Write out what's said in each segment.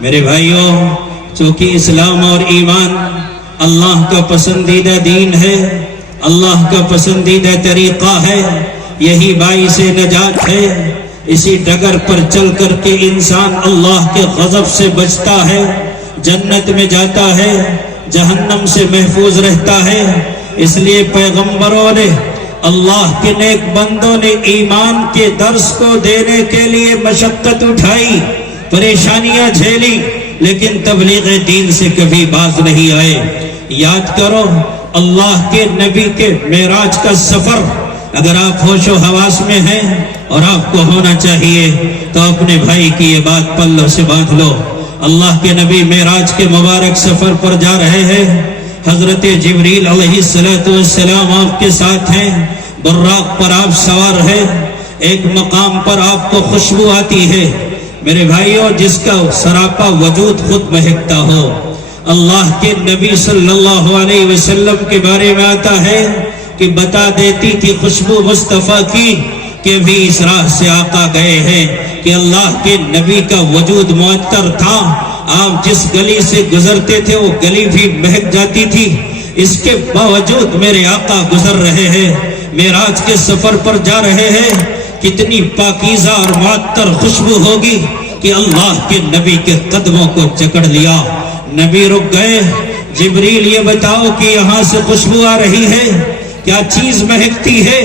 میرے بھائیوں، چونکہ اسلام اور ایمان اللہ کا پسندیدہ دین ہے، اللہ کا پسندیدہ طریقہ ہے، یہی باعث نجات ہے۔ اسی ڈگر پر چل کر کے انسان اللہ کے غضب سے بچتا ہے، جنت میں جاتا ہے، جہنم سے محفوظ رہتا ہے۔ اس لیے پیغمبروں نے، اللہ کے نیک بندوں نے ایمان کے درس کو دینے کے لیے مشقت اٹھائی، پریشانیاں جھیلی، لیکن تبلیغ دین سے کبھی باز نہیں آئے۔ یاد کرو اللہ کے نبی کے معراج کا سفر، اگر آپ ہوش و حواس میں ہیں اور آپ کو ہونا چاہیے تو اپنے بھائی کی یہ بات پلوں سے باندھ لو۔ اللہ کے نبی معراج کے مبارک سفر پر جا رہے ہیں، حضرت جبریل علیہ السلام آپ کے ساتھ ہیں، براق پر آپ سوار ہیں، ایک مقام پر آپ کو خوشبو آتی ہے میرے بھائیوں جس کا سراپا وجود خود مہکتا ہو۔ اللہ کے نبی صلی اللہ علیہ وسلم کے بارے میں آتا ہے کہ بتا دیتی تھی خوشبو مصطفیٰ کی کہ بھی اس راہ سے آقا گئے ہیں، کہ اللہ کے نبی کا وجود معطر تھا، آپ جس گلی سے گزرتے تھے وہ گلی بھی مہک جاتی تھی۔ اس کے باوجود میرے آقا گزر رہے ہیں، معراج کے سفر پر جا رہے ہیں، کتنی پاکیزہ اور معطر خوشبو ہوگی کہ اللہ کے نبی کے قدموں کو جکڑ لیا۔ نبی رک گئے، جبریل یہ بتاؤ کہ یہاں سے خوشبو آ رہی ہے، کیا چیز مہکتی ہے؟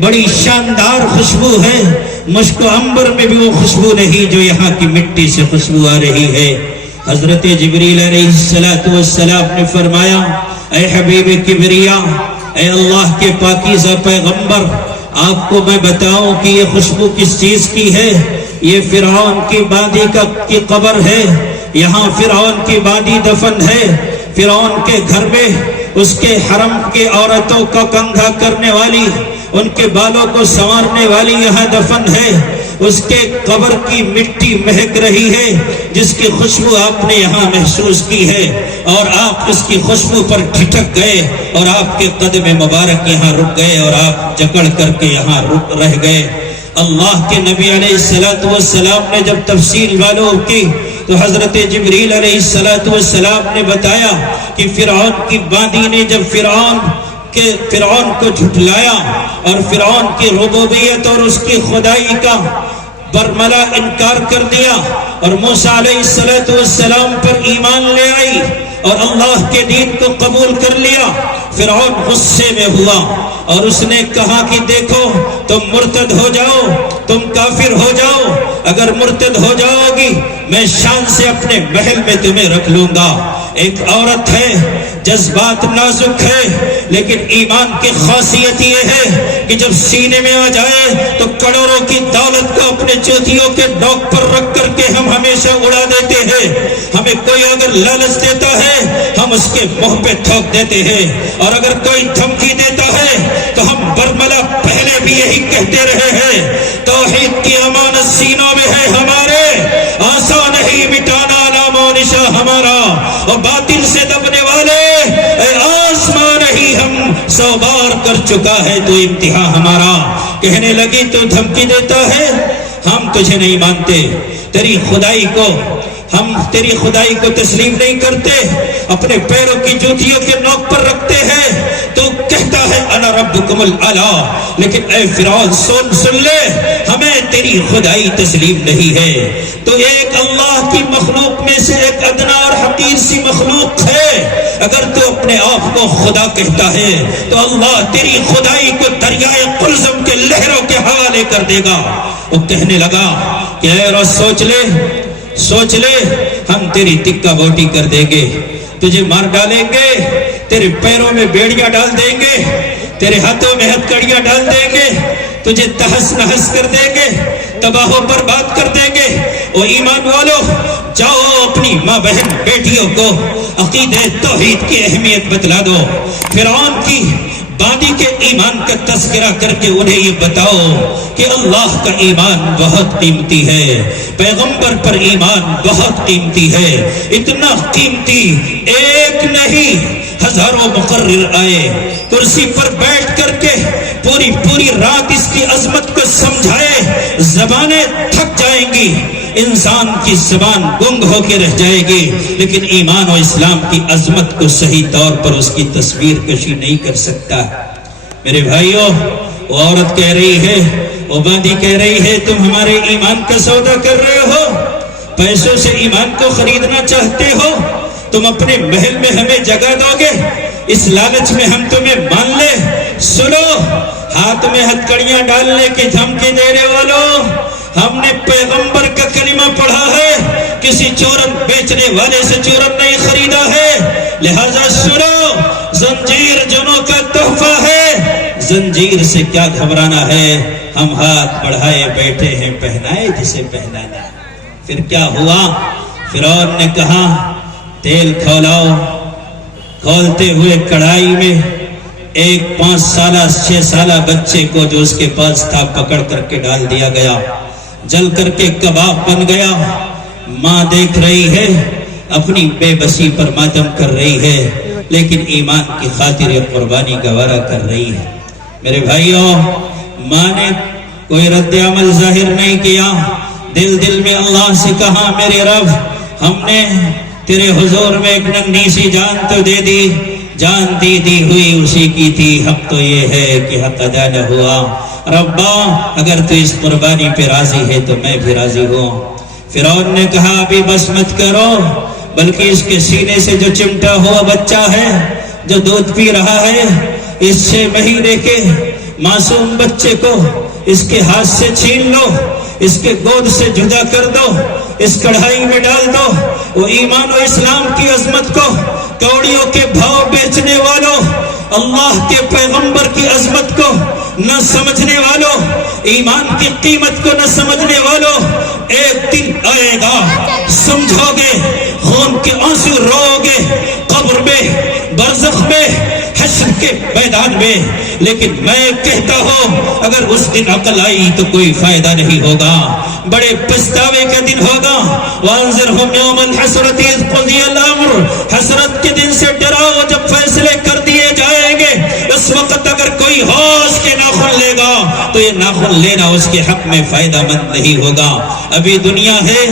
بڑی شاندار خوشبو ہے، مشک و عنبر میں بھی وہ خوشبو نہیں جو یہاں کی مٹی سے خوشبو آ رہی ہے۔ حضرت جبریل علیہ السلام نے فرمایا، اے حبیب کبریا، اے اللہ کے پاکیزہ پیغمبر، آپ کو میں بتاؤں کہ یہ خوشبو کس چیز کی ہے؟ یہ فرعون کی باندی کی قبر ہے، یہاں فرعون کی باندی دفن ہے، فرعون کے گھر میں اس کے حرم کے عورتوں کا کنگھا کرنے والی، ان کے بالوں کو سنوارنے والی یہاں دفن ہے۔ اس کے قبر کی مٹی مہک رہی ہے جس کی خوشبو آپ نے یہاں محسوس کی ہے، اور آپ اس کی خوشبو پر ٹھٹک گئے اور آپ کے قدم مبارک یہاں رک گئے اور آپ جکڑ کر کے یہاں رک رہ گئے۔ اللہ کے نبی علیہ السلام نے جب تفصیل معلوم کی تو حضرت جبریل علیہ السلام نے بتایا کہ فرعون کی باندی نے جب فرعون کو جھٹلایا اور فرعون کی ربوبیت اور اس کی خدائی کا برملا انکار کر دیا اور موسیٰ علیہ السلام پر ایمان لے آئی اور اللہ کے دین کو قبول کر لیا، فرعون غصے میں ہوا اور اس نے کہا کہ دیکھو تم مرتد ہو جاؤ، تم کافر ہو جاؤ، اگر مرتد ہو جاؤ گی میں شان سے اپنے محل میں تمہیں رکھ لوں گا۔ ایک عورت ہے، جذبات نازک ہے، لیکن ایمان کی خاصیت یہ ہے کہ جب سینے میں آ جائے تو کروڑوں کی دولت کو اپنے چوتھیوں کے ڈوک پر رکھ کر کے ہم ہمیشہ اڑا دیتے ہیں۔ ہمیں کوئی اگر لالچ دیتا ہے ہم اس کے منہ پہ تھوک دیتے ہیں، اور اگر کوئی دھمکی دیتا ہے تو ہم برملا پہلے بھی یہی کہتے رہے ہیں، توحید کی امانت سینوں میں ہے ہمارے، آسان نہیں مٹانا نام و نشاں ہمارا، اور باطل سے دبنے والے اے آسمان نہیں ہم 100 بار کر چکا ہے تو امتحان ہمارا۔ کہنے لگی تو دھمکی دیتا ہے، ہم تجھے نہیں مانتے، تیری خدائی کو تسلیم نہیں کرتے، اپنے پیروں کی جوتیوں کے نوک پر رکھتے ہیں، تو کہتا ہے انا ربکم الاعلی، لیکن اے فرعون سن لے، ہمیں تیری خدائی تسلیم نہیں ہے۔ تو ایک اللہ کی مخلوق میں سے ایک ادنا اور حقیر سی مخلوق ہے، اگر تو اپنے آپ کو خدا کہتا ہے تو اللہ تیری خدائی کو دریائے قلزم کے لہروں کے حوالے کر دے گا۔ وہ کہنے لگا کہ اے رب سوچ لے، ہم تیری تکہ بوٹی کر دیں گے، تجھے مار ڈالیں گے، تیرے پیروں میں بیڑیاں ڈال دیں گے، تیرے ہاتھوں میں ہتھکڑیاں ڈال دیں گے، تجھے تہس نہس کر دیں گے، تباہ و برباد کر دیں گے۔ او ایمان والو، جاؤ اپنی ماں بہن بیٹیوں کو عقیدہ توحید کی اہمیت بتلا دو، فرعون کی باندی کے ایمان کا تذکرہ کر کے انہیں یہ بتاؤ کہ اللہ کا ایمان بہت قیمتی ہے، پیغمبر پر ایمان بہت قیمتی ہے، اتنا قیمتی ایک نہیں ہزاروں مقرر آئے کرسی پر بیٹھ کر کے پوری رات اس کی عظمت کو سمجھائے، زبانیں تھک جائیں گی انسان کی زبان گنگ ہو کے رہ جائے گی، لیکن ایمان و اسلام کی عظمت کو صحیح طور پر اس کی تصویر کشی نہیں کر سکتا۔ میرے بھائیوں، وہ عورت کہہ رہی ہے، وہ باندی کہہ رہی ہے، تم ہمارے ایمان کا سودا کر رہے ہو، پیسوں سے ایمان کو خریدنا چاہتے ہو، تم اپنے محل میں ہمیں جگہ دو گے، اس لالچ میں ہم تمہیں مان لے۔ سنو، ہاتھ میں ہتھکڑیاں ڈالنے کی دھمکی دینے والوں، ہم نے پیغمبر کا کلمہ پڑھا ہے، کسی چورن بیچنے والے سے چورن نہیں خریدا ہے، لہذا سنو، زنجیر جنوں کا تحفہ ہے، زنجیر سے کیا گھبرانا ہے، ہم ہاتھ بڑھائے بیٹھے ہیں، پہنائے جسے پہنانا۔ پھر کیا ہوا؟ فرعون نے کہا تیل کھولاؤ، کھولتے ہوئے کڑھائی میں ایک 5 سالہ 6 سالہ بچے کو جو اس کے پاس تھا پکڑ کر کے ڈال دیا گیا، جل کر کے کباب بن گیا۔ ماں دیکھ رہی ہے، اپنی بے بسی پر ماتم کر رہی ہے، لیکن ایمان کی خاطر یہ قربانی گوارا کر رہی ہے۔ میرے بھائیوں، ماں نے کوئی رد عمل ظاہر نہیں کیا، دل میں اللہ سے کہا میرے رب، ہم نے تیرے حضور میں ایک ننھی سی جان تو دے دی، جان دی ہوئی اسی کی تھی، حق تو یہ ہے کہ حق ادا نہ ہوا، ربا اگر تو اس قربانی پہ راضی ہے تو میں بھی راضی ہوں۔ فرعون نے کہا ابھی بس مت کرو، بلکہ اس کے سینے سے جو چمٹا ہوا بچہ ہے، جو دودھ پی رہا ہے، اس 6 مہینے کے معصوم بچے کو اس کے ہاتھ سے چھین لو، اس کے گود سے جدا کر دو، اس کڑھائی میں ڈال دو۔ وہ ایمان و اسلام کی عظمت کو کوڑیوں کے بھاؤ بیچنے والوں، اللہ کے پیغمبر کی عظمت کو نہ سمجھنے والوں، ایمان کی قیمت کو نہ سمجھنے والوں، ایک دن آئے گا سمجھو گے، خون کے آنسو رو گے، قبر میں، برزخ میں، حشر کے میدان میں۔ لیکن میں کہتا ہوں اگر اس دن عقل آئی تو کوئی فائدہ نہیں ہوگا، بڑے پچھتاوے کا دن ہوگا۔ وانذرہم یوم الحسرۃ اذ قضی الامر، حسرت کے دن سے ڈراؤ جب فیصلے کر دیے جائیں گے۔ اس وقت اگر کوئی ہوش کے ناخن لے گا تو یہ ناخن لینا اس کے حق میں فائدہ مند نہیں ہوگا۔ ابھی دنیا ہے،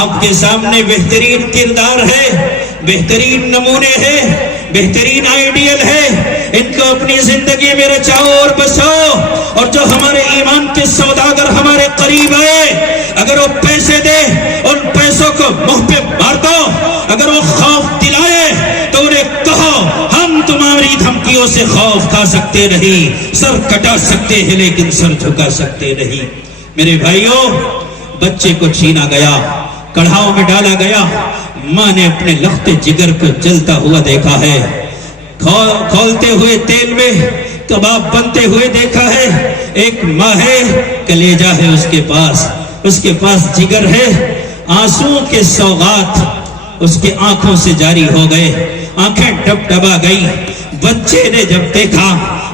آپ کے سامنے بہترین کردار ہے، بہترین نمونے ہیں، بہترین آئیڈیل ہے، ان کو اپنی زندگی میں رچاؤ اور بساؤ۔ اور جو ہمارے ایمان کے سوداگر ہمارے قریب آئے، اگر وہ پیسے دے ان پیسوں کو منہ پہ مار دو، اگر وہ خوف دلائے تو انہیں کہو ہم تمہاری دھمکیوں سے خوف کھا سکتے نہیں، سر کٹا سکتے ہیں لیکن سر جھکا سکتے نہیں۔ میرے بھائیوں، بچے کو چھینا گیا، کڑھاؤں میں ڈالا گیا، ماں نے اپنے لخت جگر کو جلتا ہوا دیکھا ہے، کھولتے ہوئے تیل میں کباب بنتے ہوئے دیکھا ہے۔ ایک ماں ہے، کلیجہ ہے اس کے پاس جگر ہے، آنسوں کے سوغات اس کے آنکھوں سے جاری ہو گئے، آنکھیں ڈب ڈبا گئی۔ بچے نے جب دیکھا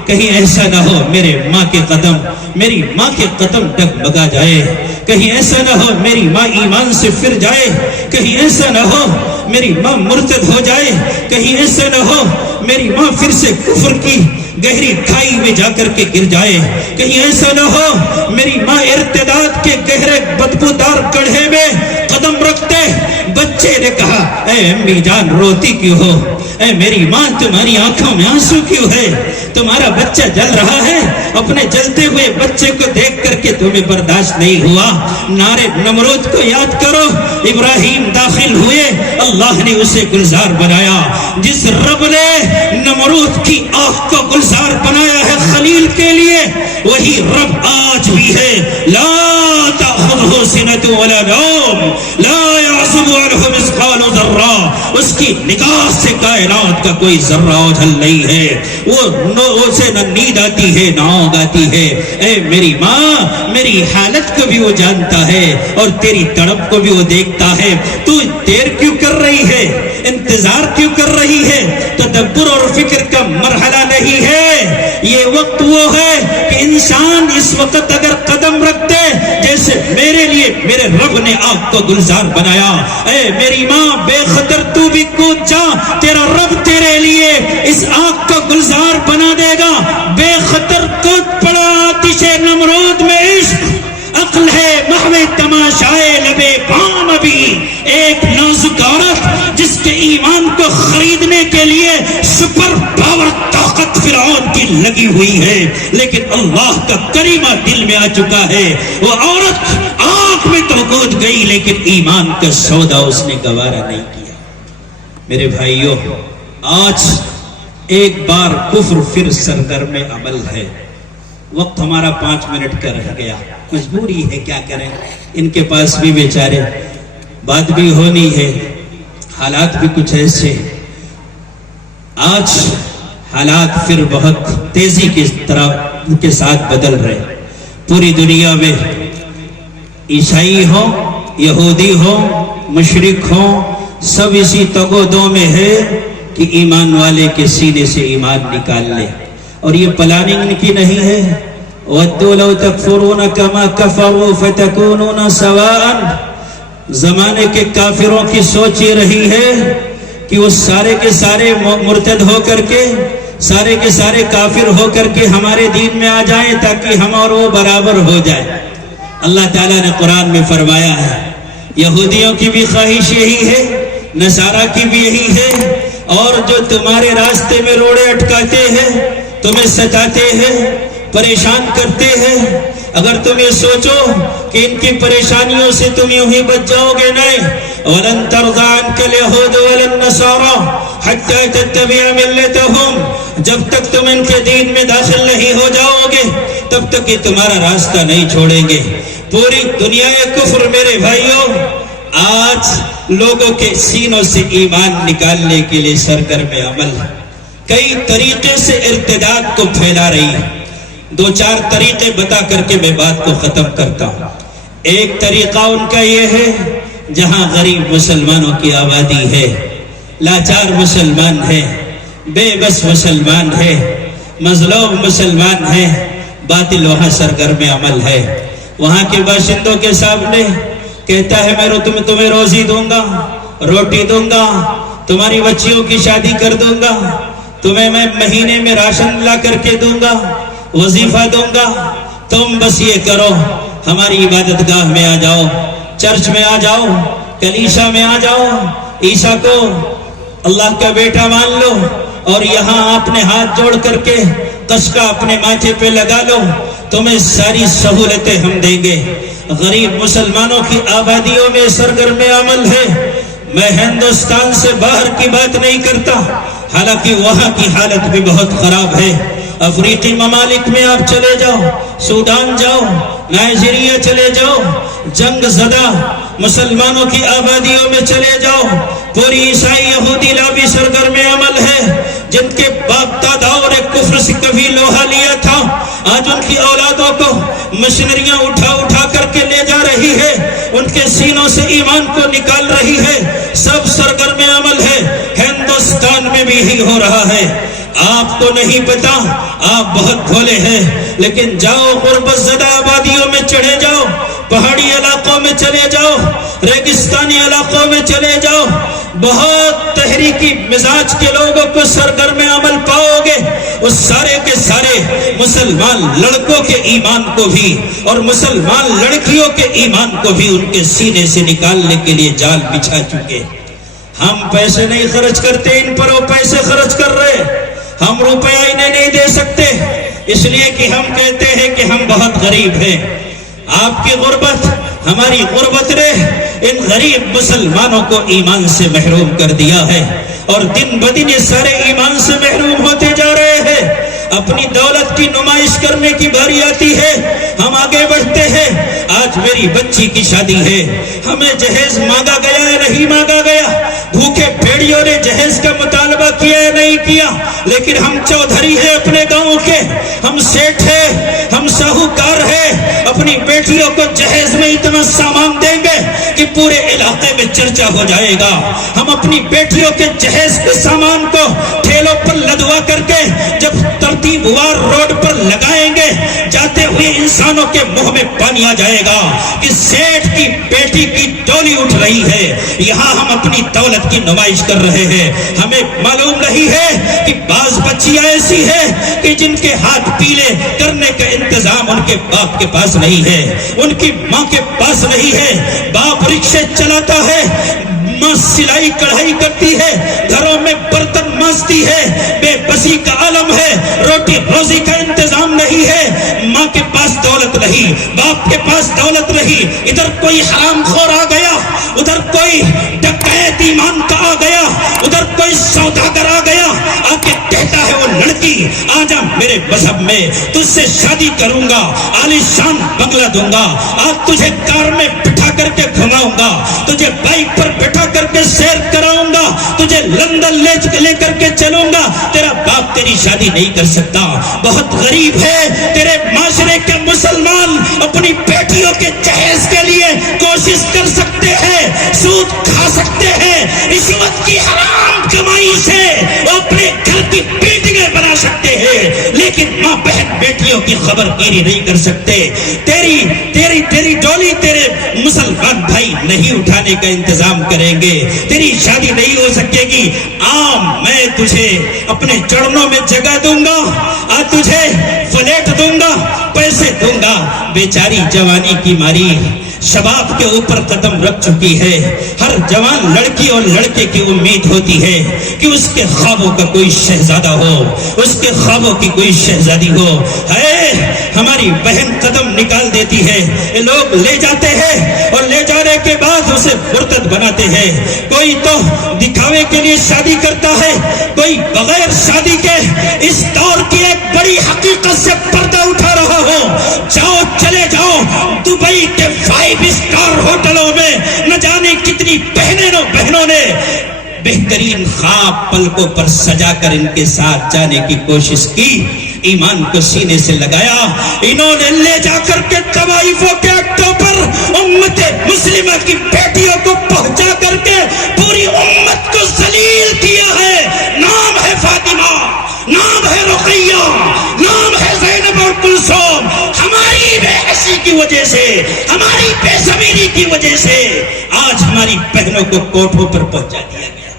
کہیں ایسا نہ ہو میری ماں کے قدم ڈگمگا جائے، کہیں ایسا نہ ہو میری ماں ایمان سے پھر جائے، کہیں ایسا نہ ہو میری ماں مرتد ہو جائے، کہیں ایسا نہ ہو میری ماں پھر سے کفر کی گہری کھائی میں جا کر کے گر جائے، کہیں ایسا نہ ہو میری ماں ارتداد کے گہرے بدبودار گڑھے میں قدم رکھتے۔ بچے نے کہا اے امی جان روتی کیوں ہو، اے میری ماں تمہاری آنکھوں میں آنسو کیوں ہے، تمہارا بچہ جل رہا ہے، اپنے جلتے ہوئے بچے کو دیکھ کر کے تمہیں برداشت نہیں ہوا۔ نارے نمرود کو یاد کرو، ابراہیم داخل ہوئے، اللہ نے اسے گلزار بنایا۔ جس رب نے نمرود کی آنکھ کو گلزار بنایا ہے خلیل کے لیے، وہی رب آج بھی ہے۔ لا تأخذہ سنۃ ولا نوم، لا يعزب عنہ مثقال ذرہ، اس کی نگاہ سے کائنات کا کوئی ذرہ اوجھل نہیں ہے، وہ اسے نہ نیند آتی ہے نہ اونگ آتی ہے۔ اے میری ماں، میری حالت کو بھی وہ جانتا ہے اور تیری تڑپ کو بھی وہ دیکھتا ہے۔ تو دیر کیوں کر رہی ہے، انتظار کیوں کر رہی ہے؟ تدبر اور فکر کا مرحلہ نہیں ہے، یہ وقت وہ ہے کہ انسان اس وقت اگر قدم رکھتے جیسے میرے لیے میرے رب نے آپ کو گلزار بنایا۔ اے میری ماں، بے خطر تو بھی کود جا، تیرا رب تیرے لیے اس آنکھ کو گلزار بنا دے گا۔ بے خطر کود پڑا آتش نمرود میں، عشق عقل ہے محو تماشائے لبے اس کے ایمان کو خریدنے کے لیے سپر پاور طاقت فرعون کی لگی ہوئی ہے، لیکن اللہ کا کریمہ دل میں آ چکا ہے۔ وہ عورت آنکھ میں تو کود گئی لیکن ایمان کا سودا اس نے گوارا نہیں کیا۔ میرے بھائیوں، آج ایک بار کفر پھر سرگرم عمل ہے۔ وقت ہمارا 5 منٹ کا رہ گیا، مجبوری ہے، کیا کریں، ان کے پاس بھی بیچارے بات بھی ہونی ہے، حالات بھی کچھ ایسے۔ آج حالات پھر بہت تیزی کی طرح کے ساتھ بدل رہے، پوری دنیا میں عیسائی ہو، یہودی ہو، مشرک ہو، سب اسی تگو دو میں ہے کہ ایمان والے کے سینے سے ایمان نکال لے۔ اور یہ پلاننگ ان کی نہیں ہے، وَدُّوا لَوْ تَكْفُرُونَ كَمَا كَفَرُوا فَتَكُونُونَ سَوَاءً۔ زمانے کے کافروں کی سوچ یہ رہی ہے کہ وہ سارے کے سارے مرتد ہو کر کے، سارے کے سارے کافر ہو کر کے ہمارے دین میں آ جائیں تاکہ ہم اور وہ برابر ہو جائیں۔ اللہ تعالیٰ نے قرآن میں فرمایا ہے، یہودیوں کی بھی خواہش یہی ہے، نصارہ کی بھی یہی ہے، اور جو تمہارے راستے میں روڑے اٹکاتے ہیں، تمہیں ستاتے ہیں، پریشان کرتے ہیں، اگر تم یہ سوچو کہ ان کی پریشانیوں سے تم یوں ہی بچ جاؤ گے، نہیں۔ وَلَن تَرْضَىٰ عَنْكَ الْيَهُودُ وَلَا النَّصَارَىٰ حَتَّىٰ تَتَّبِعَ مِلَّتَهُمْ۔ جب تک تم ان کے دین میں داخل نہیں ہو جاؤ گے تب تک یہ تمہارا راستہ نہیں چھوڑیں گے۔ پوری دنیا کفر میرے بھائیوں آج لوگوں کے سینوں سے ایمان نکالنے کے لیے سرگرم عمل ہے، کئی طریقے سے ارتداد کو پھیلا رہی ہے۔ 2-4 طریقے بتا کر کے میں بات کو ختم کرتا ہوں۔ ایک طریقہ ان کا یہ ہے، جہاں غریب مسلمانوں کی آبادی ہے، لاچار مسلمان ہے، بے بس مسلمان ہے، مظلوم مسلمان ہے، باطل وہاں سرگرم عمل ہے۔ وہاں کے باشندوں کے سامنے کہتا ہے میں تمہیں روزی دوں گا، روٹی دوں گا، تمہاری بچیوں کی شادی کر دوں گا، تمہیں میں مہینے میں راشن لا کر کے دوں گا، وظیفہ دوں گا، تم بس یہ کرو، ہماری عبادت گاہ میں آ جاؤ، چرچ میں آ جاؤ، کلیسا میں آ جاؤ، عیسیٰ کو اللہ کا بیٹا مان لو، اور یہاں اپنے ہاتھ جوڑ کر کے قصقہ اپنے ماتھے پہ لگا لو، تمہیں ساری سہولتیں ہم دیں گے۔ غریب مسلمانوں کی آبادیوں میں سرگرم عمل ہے۔ میں ہندوستان سے باہر کی بات نہیں کرتا، حالانکہ وہاں کی حالت بھی بہت خراب ہے۔ افریقی ممالک میں آپ چلے جاؤ، سوڈان جاؤ، نائجیریا چلے جاؤ، جنگ زدہ مسلمانوں کی آبادیوں میں چلے جاؤ، پوری عیسائی یہودی لابی سرگرم عمل ہے۔ جن کے باپ داداؤں نے کفر سے کبھی لوہا لیا تھا، آج ان کی اولادوں کو مشنریاں اٹھا اٹھا کر کے لے جا رہی ہے، ان کے سینوں سے ایمان کو نکال رہی ہے۔ سب سرگرم عمل ہے، ہندوستان میں بھی یہی ہو رہا ہے۔ آپ کو نہیں پتا، آپ بہت بھولے ہیں، لیکن جاؤ غربت زدہ آبادیوں میں چڑھے جاؤ، پہاڑی علاقوں میں چلے جاؤ، ریگستانی علاقوں میں چلے جاؤ، بہت تحریکی مزاج کے لوگوں کو سرگرم عمل پاؤ گے۔ اس سارے کے سارے مسلمان لڑکوں کے ایمان کو بھی اور مسلمان لڑکیوں کے ایمان کو بھی ان کے سینے سے نکالنے کے لیے جال بچھا چکے۔ ہم پیسے نہیں خرچ کرتے ان پر، وہ پیسے خرچ کر رہے، ہم روپیہ انہیں نہیں دے سکتے، اس لیے کہ ہم کہتے ہیں کہ ہم بہت غریب ہیں۔ آپ کی غربت، ہماری غربت نے ان غریب مسلمانوں کو ایمان سے محروم کر دیا ہے، اور دن بدن یہ سارے ایمان سے محروم ہوتے جا رہے ہیں۔ اپنی دولت کی نمائش کرنے کی باری آتی ہے، ہم آگے بڑھتے ہیں۔ آج میری بچی کی شادی ہے، ہمیں جہیز مانگا گیا ہے نہیں مانگا گیا، بھوکے بھیڑیوں نے جہیز کا مطالبہ کیا ہے نہیں کیا، لیکن ہم چودھری ہیں اپنے گاؤں کے، ہم سیٹھ ہیں، ہم ساہوکار ہیں، اپنی بیٹیوں کو جہیز میں اتنا سامان دیں گے کہ پورے علاقے میں چرچا ہو جائے گا۔ ہم اپنی بیٹیوں کے جہیز کے سامان کو ٹھیلوں پر لدوا کر کے جب ترتیب وار روڈ پر لگائیں گے، جاتے ہوئے انسانوں کے منہ میں پانی آ جائے گا کہ سیٹھ کی بیٹی کی ڈولی اٹھ رہی ہے۔ یہاں ہم اپنی دولت کی نمائش کر رہے ہیں، ہمیں معلوم نہیں ہے کہ بعض بچیاں ایسی ہیں کہ جن کے ہاتھ پیلے کرنے کا انتظام ان کے باپ کے پاس نہیں ہے، ان کی ماں کے پاس نہیں ہے۔ باپ رکشے چلاتا ہے، ماں سلائی کڑھائی کرتی ہے، گھروں میں برتن مانجتی ہے، بے بسی کا عالم ہے، روٹی روزی کا انتظام نہیں ہے، ماں کے پاس دولت نہیں، باپ کے پاس دولت نہیں، ادھر کوئی حرام خور آ گیا، ادھر کوئی ڈکیت ایمان کا آ گیا، ادھر کوئی سوداگر آ گیا، آ کے کہتا ہے وہ لڑکی آجا میرے مذہب میں، تجھ سے شادی کروں گا، عالی شان بنگلہ دوں گا، آج تجھے کار میں بٹھا کر کے گھماؤں گا، تجھے بائک پر بٹھا کر کے سیر کراؤں گا، تجھے لندن لے کر کے چلوں گا، تیرا باپ تیری شادی نہیں کر سکتا، بہت غریب ہے تیرے معاشرے کے مسلمان، اپنی بیٹیوں کے جہیز کے لیے کوشش کر سکتے ہیں، سود کھا سکتے ہیں، رشوت کی حرام کمائی سے وہ اپنے گھر کی بلڈنگیں بنا سکتے ہیں، لیکن ماں بہن بیٹیوں کی خبر گیری نہیں کر سکتے، تیری ڈولی تیرے مسلمان بھائی نہیں اٹھانے کا انتظام کریں گے، تیری شادی نہیں ہو سکے گی، میں تجھے اپنے چڑھنوں میں جگہ دوں گا، آج تجھے فلیٹ دوں گا، پیسے دوں گا، بیچاری جوانی کی ماری شباب کے اوپر قدم رکھ چکی ہے، ہر جوان لڑکی اور لڑکے کی امید ہوتی ہے کہ اس کے خوابوں کا کوئی شہزادہ ہو، اس کے خوابوں کی کوئی شہزادی ہو، ہماری بہن قدم نکال دیتی ہے، لوگ لے جاتے ہیں اور لے جانے کے بعد اسے مرتد بناتے ہیں، کوئی تو دکھاوے کے لیے شادی کرتا ہے، کوئی بغیر شادی کے اس دور کی ایک بڑی حقیقت سے پردہ اٹھا رہا ہو، جاؤ چلے جاؤ دبئی کے 5 اسٹار ہوٹلوں میں، نہ جانے کتنی بہنوں نے بہترین خواب پلکوں پر سجا کر ان کے ساتھ جانے کی کوشش کی، ایمان کو سینے سے لگایا، انہوں نے لے جا کر کے طوائفوں کے اڈوں پر امت مسلمہ کی بیٹیوں کو پہنچا کر کے پوری امت کو ذلیل کیا ہے، نام ہے فاطمہ، نام ہے رقیہ، نام ہے زینب اور کلثوم، ہماری بے حسی کی وجہ سے، ہماری بے ضمیری کی وجہ سے آج ہماری بہنوں کو کوٹھوں پر پہنچا دیا گیا۔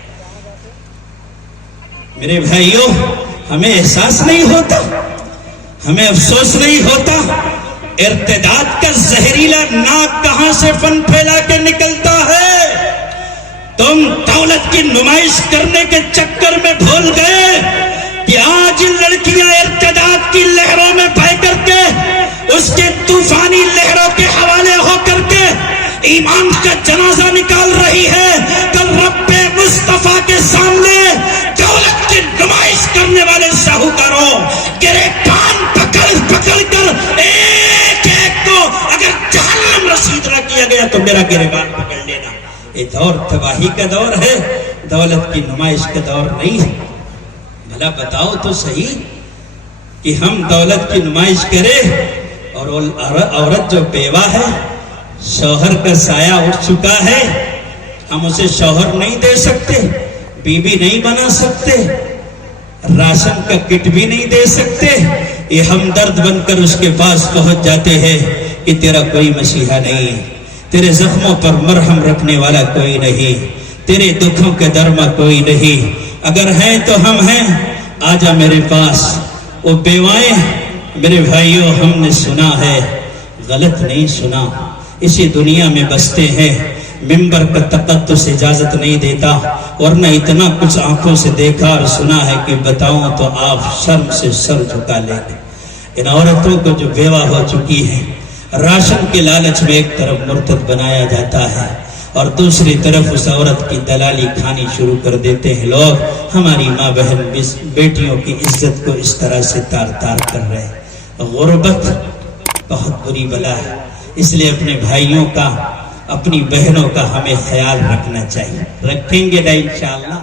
میرے بھائیوں، ہمیں احساس نہیں ہوتا، ہمیں افسوس نہیں ہوتا، ارتداد کا زہریلا ناک کہاں سے فن پھیلا کے نکلتا ہے؟ تم دولت کی نمائش کرنے کے چکر میں بھول گئے کہ آج لڑکیاں ارتداد کی لہروں میں بہ کر کے، اس کے طوفانی لہروں کے حوالے ہو کر کے ایمان کا جنازہ نکال رہی ہے، کل رب مصطفیٰ کے سامنے دولت کی نمائش کرنے والے شاہوکاروں گریبان پکڑ کر ایک کو اگر جہنم رسید نہ کیا گیا تو میرا گریبان پکڑ لینا۔ یہ دور تباہی کا دور ہے، دولت کی نمائش کا دور نہیں ہے۔ بھلا بتاؤ تو صحیح کہ ہم دولت کی نمائش کریں اور عورت جو بیوہ ہے، شوہر کا سایہ اٹھ چکا ہے، ہم اسے شوہر نہیں دے سکتے، بیوی نہیں بنا سکتے، راشن کا کٹ بھی نہیں دے سکتے، یہ ہمدرد بن کر اس کے پاس پہنچ جاتے ہیں کہ تیرا کوئی مسیحا نہیں، تیرے زخموں پر مرہم رکھنے والا کوئی نہیں، تیرے دکھوں کے درما کوئی نہیں، اگر ہیں تو ہم ہیں، آجا میرے پاس۔ وہ بیوائیں میرے بھائیوں، ہم نے سنا ہے، غلط نہیں سنا، اسی دنیا میں بستے ہیں، ممبر کا تقدس اجازت نہیں دیتا، ورنہ اتنا کچھ آنکھوں سے دیکھا اور سنا ہے کہ بتاؤں تو آپ شرم سے سر جھکا لیں گے۔ ان عورتوں کو جو بیوہ ہو چکی ہے، راشن کے لالچ میں ایک طرف مرتد بنایا جاتا ہے اور دوسری طرف اس عورت کی دلالی کھانی شروع کر دیتے ہیں لوگ۔ ہماری ماں بہن بیٹیوں کی عزت کو اس طرح سے تار تار کر رہے ہیں۔ غربت بہت بری بلا ہے، اس لیے اپنے بھائیوں کا، اپنی بہنوں کا ہمیں خیال رکھنا چاہیے، رکھیں گے نا انشاءاللہ۔